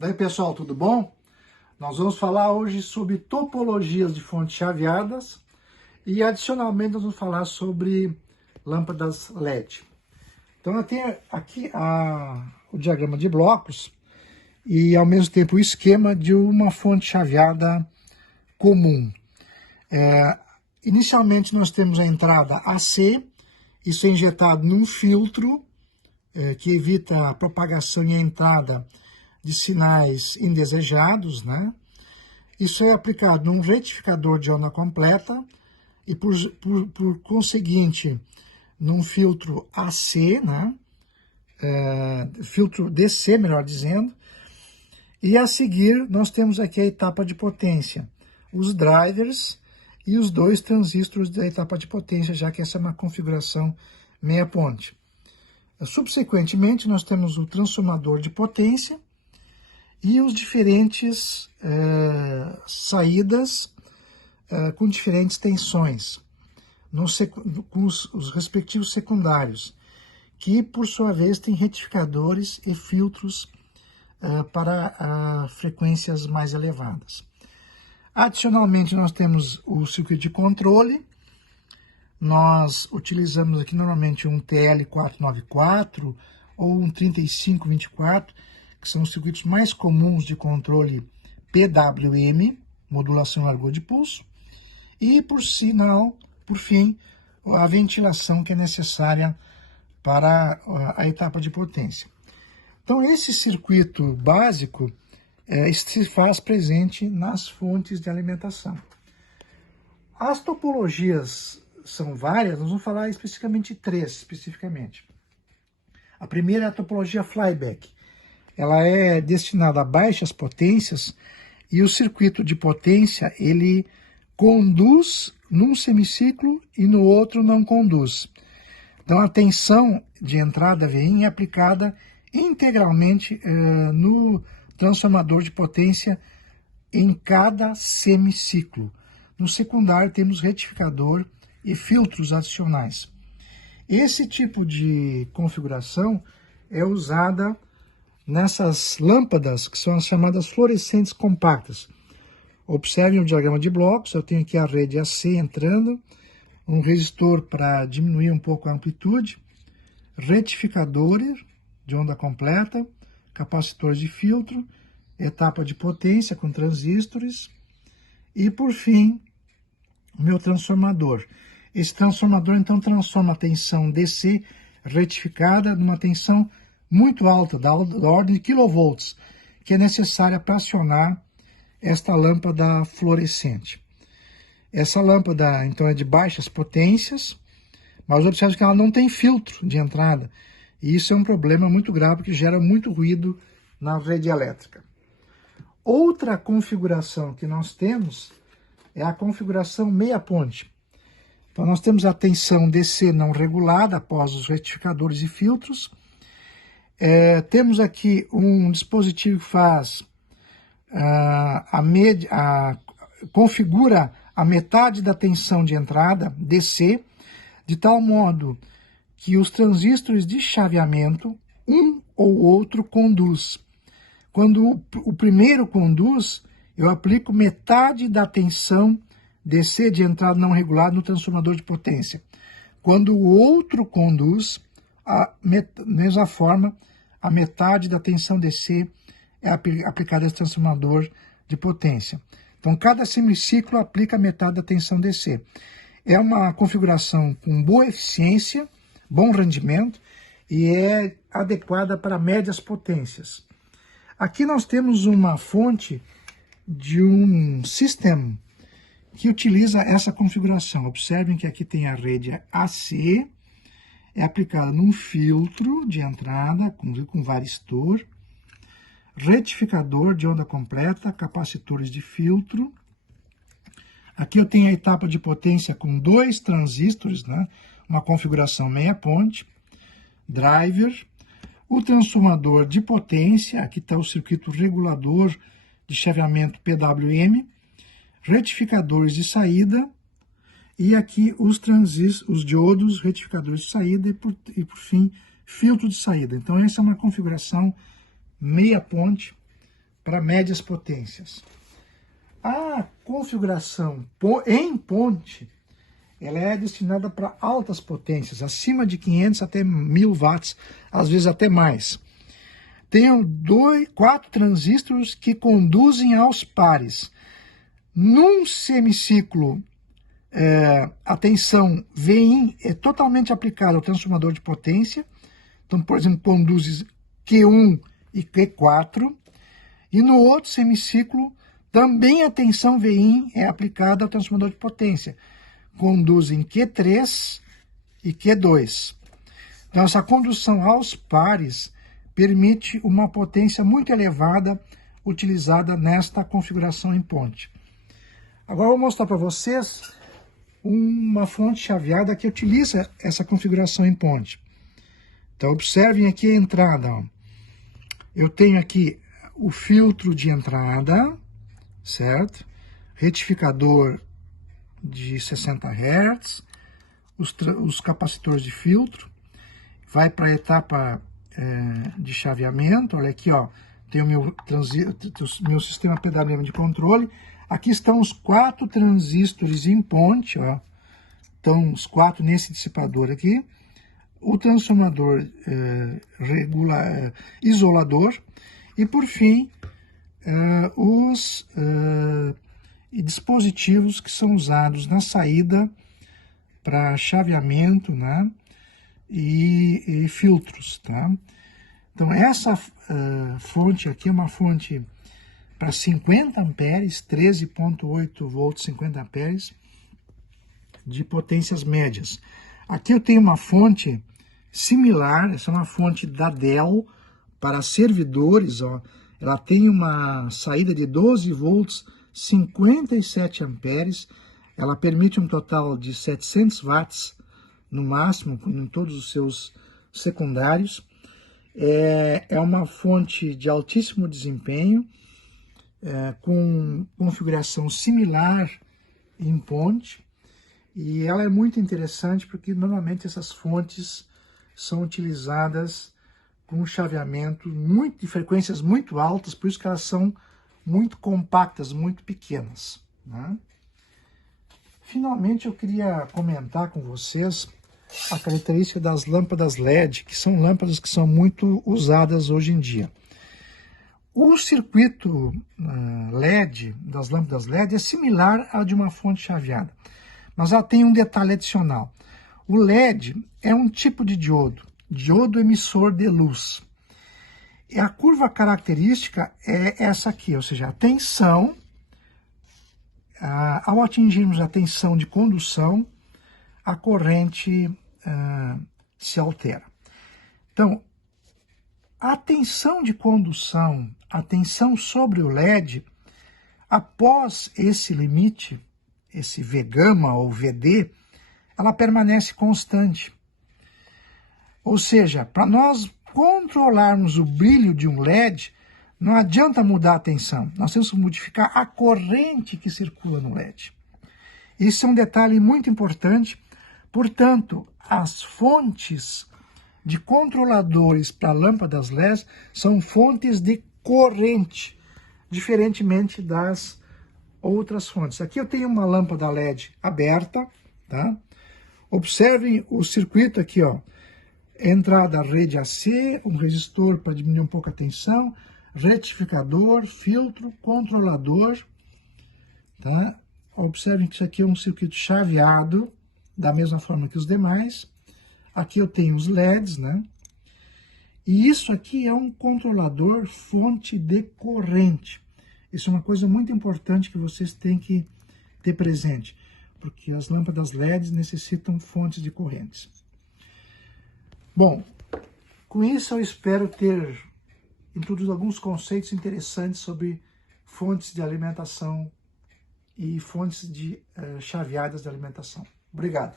Daí pessoal, tudo bom? Nós vamos falar hoje sobre topologias de fontes chaveadas e adicionalmente nós vamos falar sobre lâmpadas LED. Então eu tenho aqui o diagrama de blocos e ao mesmo tempo o esquema de uma fonte chaveada comum. Inicialmente nós temos a entrada AC, isso é injetado num filtro que evita a propagação e a entrada de sinais indesejados, né? Isso é aplicado num retificador de onda completa e, por conseguinte, num filtro AC, né? Filtro DC, melhor dizendo. E a seguir, nós temos aqui a etapa de potência, os drivers e os dois transistores da etapa de potência, já que essa é uma configuração meia ponte. Subsequentemente, nós temos o transformador de potência e os diferentes saídas com diferentes tensões, com os respectivos secundários, que, por sua vez, têm retificadores e filtros para frequências mais elevadas. Adicionalmente, nós temos o circuito de controle. Nós utilizamos aqui normalmente um TL494 ou um 3524, que são os circuitos mais comuns de controle PWM, modulação largura de pulso, e por fim, a ventilação que é necessária para a etapa de potência. Então esse circuito básico se faz presente nas fontes de alimentação. As topologias são várias, nós vamos falar especificamente três. A primeira é a topologia flyback. Ela é destinada a baixas potências e o circuito de potência ele conduz num semiciclo e no outro não conduz. Então a tensão de entrada VIN é aplicada integralmente no transformador de potência em cada semiciclo. No secundário temos retificador e filtros adicionais. Esse tipo de configuração é usada nessas lâmpadas, que são as chamadas fluorescentes compactas. Observem o diagrama de blocos, eu tenho aqui a rede AC entrando, um resistor para diminuir um pouco a amplitude, retificadores de onda completa, capacitores de filtro, etapa de potência com transistores e, por fim, o meu transformador. Esse transformador, então, transforma a tensão DC retificada numa tensão muito alta, da ordem de kV, que é necessária para acionar esta lâmpada fluorescente. Essa lâmpada, então, é de baixas potências, mas observe que ela não tem filtro de entrada, e isso é um problema muito grave, porque gera muito ruído na rede elétrica. Outra configuração que nós temos é a configuração meia ponte. Então, nós temos a tensão DC não regulada após os retificadores e filtros. Temos aqui um dispositivo que faz configura a metade da tensão de entrada DC, de tal modo que os transistores de chaveamento, um ou outro conduz. Quando o primeiro conduz, eu aplico metade da tensão DC de entrada não regulada no transformador de potência. Quando o outro conduz, da mesma forma, a metade da tensão DC é aplicada a transformador de potência. Então, cada semiciclo aplica metade da tensão DC. É uma configuração com boa eficiência, bom rendimento e é adequada para médias potências. Aqui nós temos uma fonte de um sistema que utiliza essa configuração. Observem que aqui tem a rede AC, é aplicada num filtro de entrada com varistor, retificador de onda completa, capacitores de filtro. Aqui eu tenho a etapa de potência com dois transistores, né? Uma configuração meia ponte, driver, o transformador de potência, aqui está o circuito regulador de chaveamento PWM, retificadores de saída, e aqui os diodos, retificadores de saída e por fim, filtro de saída. Então essa é uma configuração meia ponte para médias potências. A configuração em ponte, ela é destinada para altas potências, acima de 500 até 1000 watts, às vezes até mais. Tem 4 transistores que conduzem aos pares. Num semiciclo, a tensão Vin é totalmente aplicada ao transformador de potência. Então, por exemplo, conduz Q1 e Q4. E no outro semiciclo, também a tensão Vin é aplicada ao transformador de potência. Conduzem Q3 e Q2. Então, essa condução aos pares permite uma potência muito elevada utilizada nesta configuração em ponte. Agora eu vou mostrar para vocês uma fonte chaveada que utiliza essa configuração em ponte. Então, observem aqui a entrada. Ó. Eu tenho aqui o filtro de entrada, certo? Retificador de 60 Hz, os capacitores de filtro, vai para a etapa de chaveamento. Olha aqui, ó, tem o meu sistema PWM de controle. Aqui estão os 4 transistores em ponte, ó. Estão os 4 nesse dissipador aqui. O transformador isolador e, por fim, os dispositivos que são usados na saída para chaveamento, né, e filtros, tá? Então, essa fonte aqui é uma fonte para 50 amperes, 13,8 volts, 50 amperes, de potências médias. Aqui eu tenho uma fonte similar, essa é uma fonte da Dell para servidores, ó. Ela tem uma saída de 12 volts, 57 amperes, ela permite um total de 700 watts no máximo, em todos os seus secundários. É uma fonte de altíssimo desempenho, com configuração similar em ponte, e ela é muito interessante porque normalmente essas fontes são utilizadas com chaveamento de frequências muito altas, por isso que elas são muito compactas, muito pequenas, né? Finalmente eu queria comentar com vocês a característica das lâmpadas LED, que são lâmpadas que são muito usadas hoje em dia. O circuito LED, das lâmpadas LED, é similar ao de uma fonte chaveada, mas ela tem um detalhe adicional. O LED é um tipo de diodo emissor de luz. E a curva característica é essa aqui, ou seja, a tensão, ao atingirmos a tensão de condução, a corrente se altera. Então, a tensão de condução, a tensão sobre o LED, após esse limite, esse V-gama ou VD, ela permanece constante. Ou seja, para nós controlarmos o brilho de um LED, não adianta mudar a tensão, nós temos que modificar a corrente que circula no LED. Isso é um detalhe muito importante. Portanto, as fontes de controladores para lâmpadas LED são fontes de corrente, diferentemente das outras fontes. Aqui eu tenho uma lâmpada LED aberta, tá? Observem o circuito aqui, ó. Entrada rede AC, um resistor para diminuir um pouco a tensão, retificador, filtro, controlador, tá? Observem que isso aqui é um circuito chaveado, da mesma forma que os demais. Aqui eu tenho os LEDs, né? E isso aqui é um controlador fonte de corrente. Isso é uma coisa muito importante que vocês têm que ter presente, porque as lâmpadas LEDs necessitam fontes de correntes. Bom, com isso eu espero ter introduzido alguns conceitos interessantes sobre fontes de alimentação e fontes de chaveadas de alimentação. Obrigado.